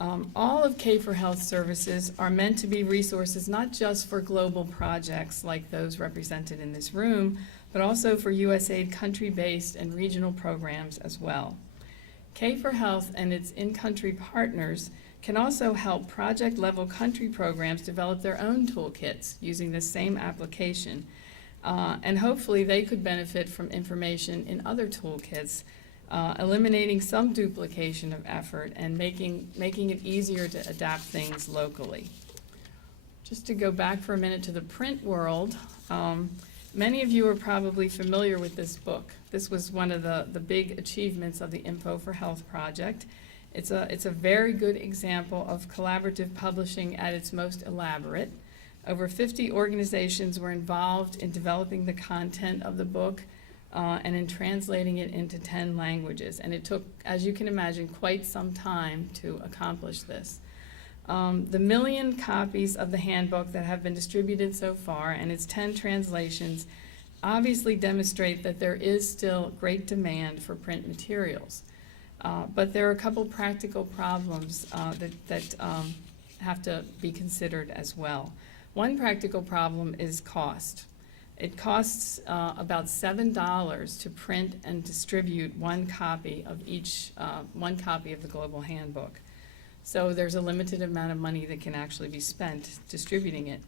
All of K4Health services are meant to be resources not just for global projects like those represented in this room, but also for USAID country-based and regional programs as well. K4Health and its in-country partners can also help project-level country programs develop their own toolkits using the same application. And hopefully they could benefit from information in other toolkits, eliminating some duplication of effort and making it easier to adapt things locally. Just to go back for a minute to the print world, many of you are probably familiar with this book. This was one of the big achievements of the Info for Health project. It's a very good example of collaborative publishing at its most elaborate. Over 50 organizations were involved in developing the content of the book and in translating it into 10 languages. And it took, as you can imagine, quite some time to accomplish this. The million copies of the handbook that have been distributed so far and its 10 translations obviously demonstrate that there is still great demand for print materials. But there are a couple practical problems that have to be considered as well. One practical problem is cost. It costs about $7 to print and distribute one copy of the Global Handbook. So there's a limited amount of money that can actually be spent distributing it.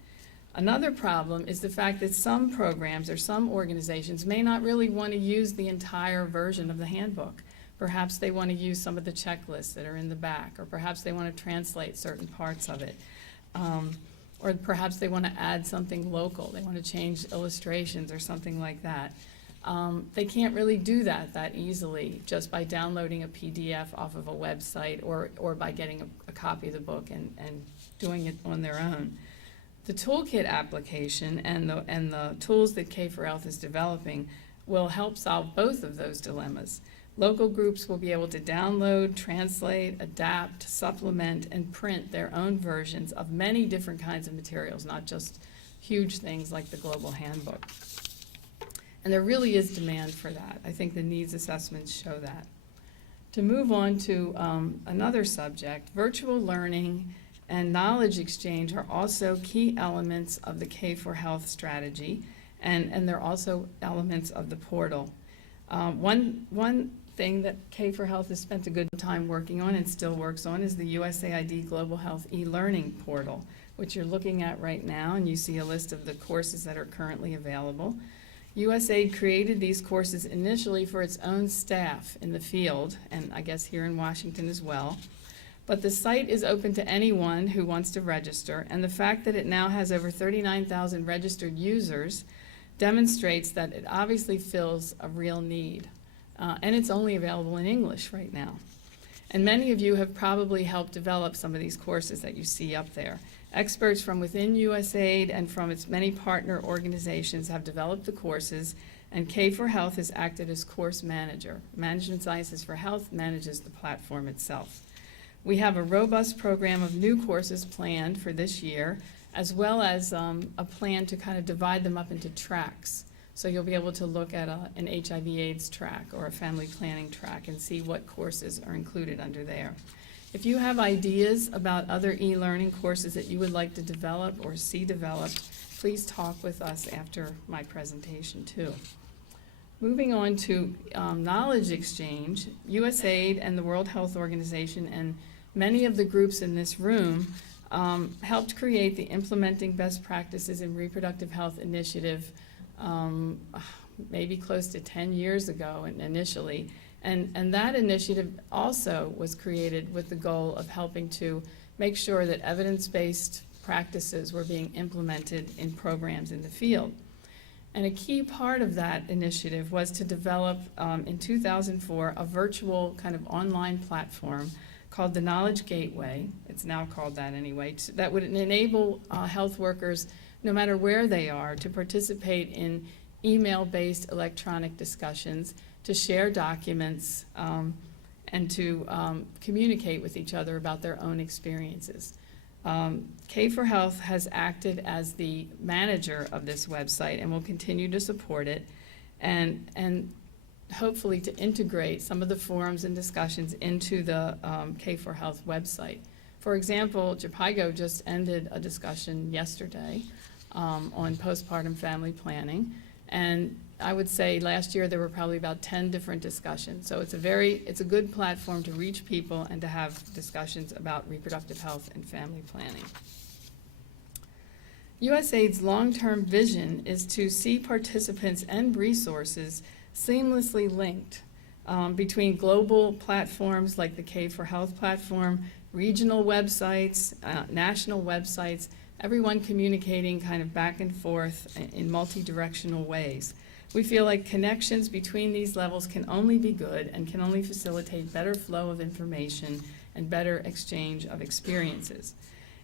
Another problem is the fact that some programs or some organizations may not really want to use the entire version of the handbook. Perhaps they want to use some of the checklists that are in the back, or perhaps they want to translate certain parts of it. Or perhaps they want to add something local. They want to change illustrations or something like that. They can't really do that easily just by downloading a PDF off of a website or by getting a copy of the book and doing it on their own. The toolkit application and the tools that K4Health is developing will help solve both of those dilemmas. Local groups will be able to download, translate, adapt, supplement, and print their own versions of many different kinds of materials, not just huge things like the Global Handbook. And there really is demand for that. I think the needs assessments show that. To move on to another subject, virtual learning and knowledge exchange are also key elements of the K4Health strategy, and they're also elements of the portal. One thing that K4Health has spent a good time working on and still works on is the USAID Global Health e-learning portal, which you're looking at right now, and you see a list of the courses that are currently available. USAID created these courses initially for its own staff in the field, and I guess here in Washington as well. But the site is open to anyone who wants to register, and the fact that it now has over 39,000 registered users demonstrates that it obviously fills a real need. And it's only available in English right now. And many of you have probably helped develop some of these courses that you see up there. Experts from within USAID and from its many partner organizations have developed the courses, and K4Health has acted as course manager. Management Sciences for Health manages the platform itself. We have a robust program of new courses planned for this year, as well as a plan to kind of divide them up into tracks. So you'll be able to look at an HIV/AIDS track or a family planning track and see what courses are included under there. If you have ideas about other e-learning courses that you would like to develop or see developed, please talk with us after my presentation too. Moving on to knowledge exchange, USAID and the World Health Organization and many of the groups in this room helped create the Implementing Best Practices in Reproductive Health initiative maybe close to 10 years ago initially. And that initiative also was created with the goal of helping to make sure that evidence-based practices were being implemented in programs in the field. And a key part of that initiative was to develop in 2004 a virtual kind of online platform called the Knowledge Gateway. It's now called that anyway, that would enable health workers, no matter where they are, to participate in email-based electronic discussions, to share documents, and to communicate with each other about their own experiences. K4Health has acted as the manager of this website and will continue to support it, and hopefully to integrate some of the forums and discussions into the K4Health website. For example, JPIGO just ended a discussion yesterday on postpartum family planning, and I would say last year there were probably about 10 different discussions. So it's a good platform to reach people and to have discussions about reproductive health and family planning. USAID's long-term vision is to see participants and resources seamlessly linked between global platforms like the K4Health platform, regional websites, national websites, everyone communicating kind of back and forth in multi-directional ways. We feel like connections between these levels can only be good and can only facilitate better flow of information and better exchange of experiences.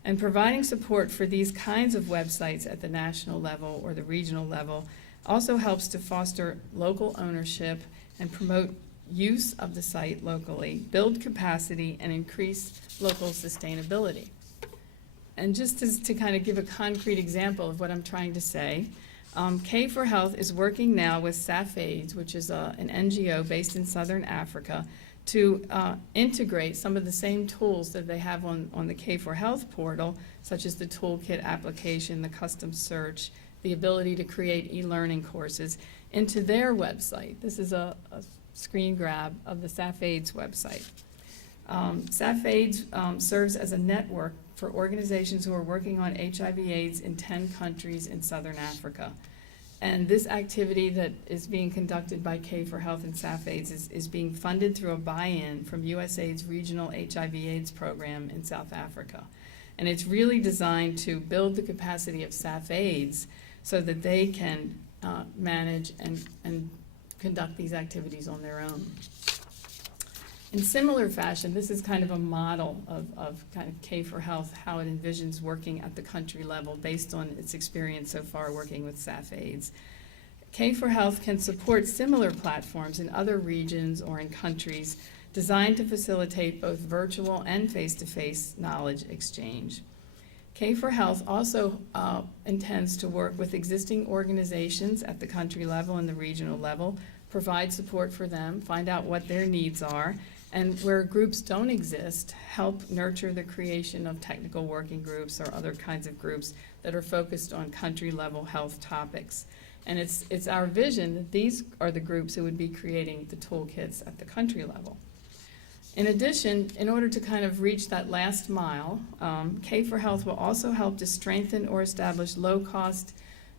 And providing support for these kinds of websites at the national level or the regional level also helps to foster local ownership and promote use of the site locally, build capacity, and increase local sustainability. And just to kind of give a concrete example of what I'm trying to say, K4Health is working now with SAF-AIDS, which is an NGO based in Southern Africa, to integrate some of the same tools that they have on the K4Health portal, such as the toolkit application, the custom search, the ability to create e-learning courses, into their website. This is a screen grab of the SAF-AIDS website. SAF-AIDS serves as a network for organizations who are working on HIV/AIDS in 10 countries in Southern Africa. And this activity that is being conducted by K4Health and SAF-AIDS is being funded through a buy-in from USAID's regional HIV/AIDS program in South Africa. And it's really designed to build the capacity of SAF-AIDS so that they can manage and conduct these activities on their own. In similar fashion, this is kind of a model of kind of K4Health, how it envisions working at the country level based on its experience so far working with SAF-AIDS. K4Health can support similar platforms in other regions or in countries designed to facilitate both virtual and face-to-face knowledge exchange. K4Health also intends to work with existing organizations at the country level and the regional level, provide support for them, find out what their needs are, and where groups don't exist, help nurture the creation of technical working groups or other kinds of groups that are focused on country-level health topics. And it's our vision that these are the groups who would be creating the toolkits at the country level. In addition, in order to kind of reach that last mile, K4Health will also help to strengthen or establish low-cost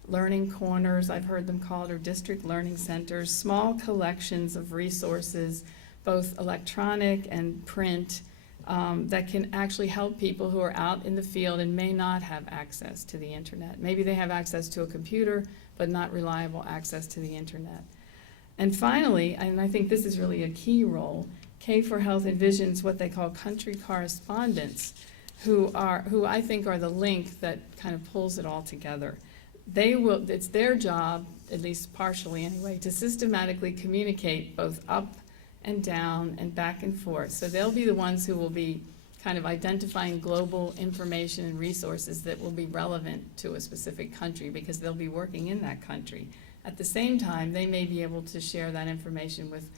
learning corners, I've heard them called, or district learning centers, small collections of resources, both electronic and print, that can actually help people who are out in the field and may not have access to the internet. Maybe they have access to a computer, but not reliable access to the internet. And finally, and I think this is really a key role, K4Health envisions what they call country correspondents, who I think are the link that kind of pulls it all together. It's their job, at least partially anyway, to systematically communicate both up and down and back and forth. So they'll be the ones who will be kind of identifying global information and resources that will be relevant to a specific country because they'll be working in that country. At the same time, they may be able to share that information with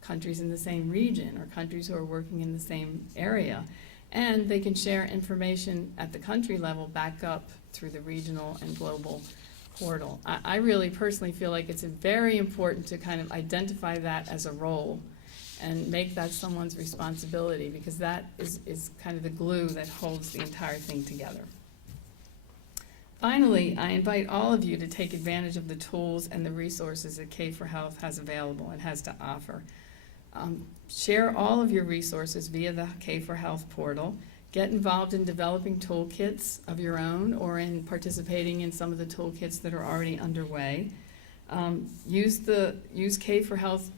countries in the same region or countries who are working in the same area. And they can share information at the country level back up through the regional and global portal. I really personally feel like it's very important to kind of identify that as a role and make that someone's responsibility, because that is kind of the glue that holds the entire thing together. Finally, I invite all of you to take advantage of the tools and the resources that K4Health has available and has to offer. Share all of your resources via the K4Health portal. Get involved in developing toolkits of your own or in participating in some of the toolkits that are already underway. Use K4Health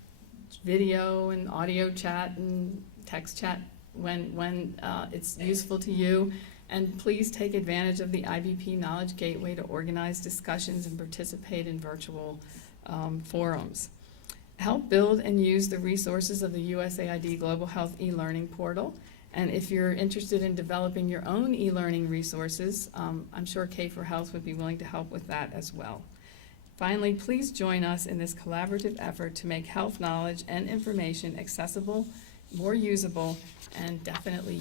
video and audio chat and text chat when it's useful to you. And please take advantage of the IBP Knowledge Gateway to organize discussions and participate in virtual forums. Help build and use the resources of the USAID Global Health e-learning portal. And if you're interested in developing your own e-learning resources, I'm sure K4Health would be willing to help with that as well. Finally, please join us in this collaborative effort to make health knowledge and information accessible, more usable, and definitely